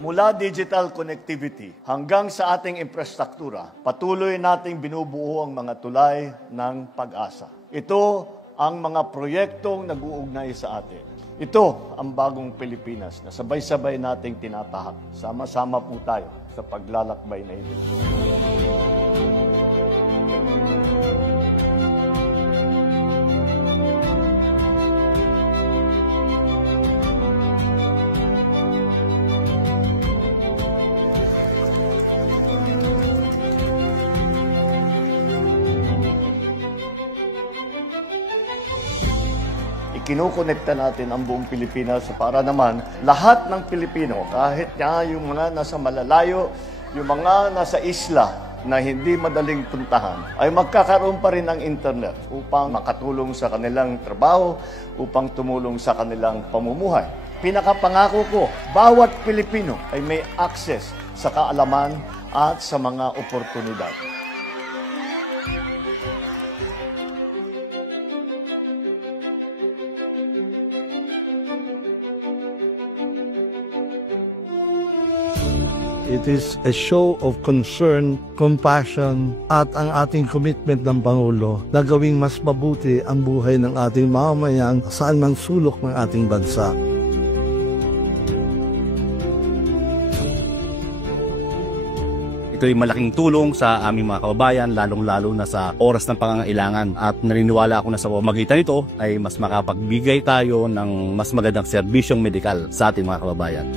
Mula digital connectivity hanggang sa ating infrastruktura, patuloy nating binubuo ang mga tulay ng pag-asa. Ito ang mga proyektong nag-uugnay sa atin. Ito ang bagong Pilipinas na sabay-sabay nating tinatahak. Sama-sama po tayo sa paglalakbay na ito. Kinukonekta natin ang buong Pilipinas para naman lahat ng Pilipino, kahit nga yung mga nasa malalayo, yung mga nasa isla na hindi madaling puntahan, ay magkakaroon pa rin ng internet upang makatulong sa kanilang trabaho, upang tumulong sa kanilang pamumuhay. Pinakapangako ko, bawat Pilipino ay may access sa kaalaman at sa mga oportunidad. It is a show of concern, compassion, at ang ating commitment ng Pangulo na gawing mas mabuti ang buhay ng ating mamamayan saan man sulok ng ating bansa. Ito ay malaking tulong sa aming mga kababayan, lalong-lalo na sa oras ng pangangailangan. At naniniwala ako na sa pamamagitan nito ay mas makapagbigay tayo ng mas magandang serbisyong medikal sa ating mga kababayan.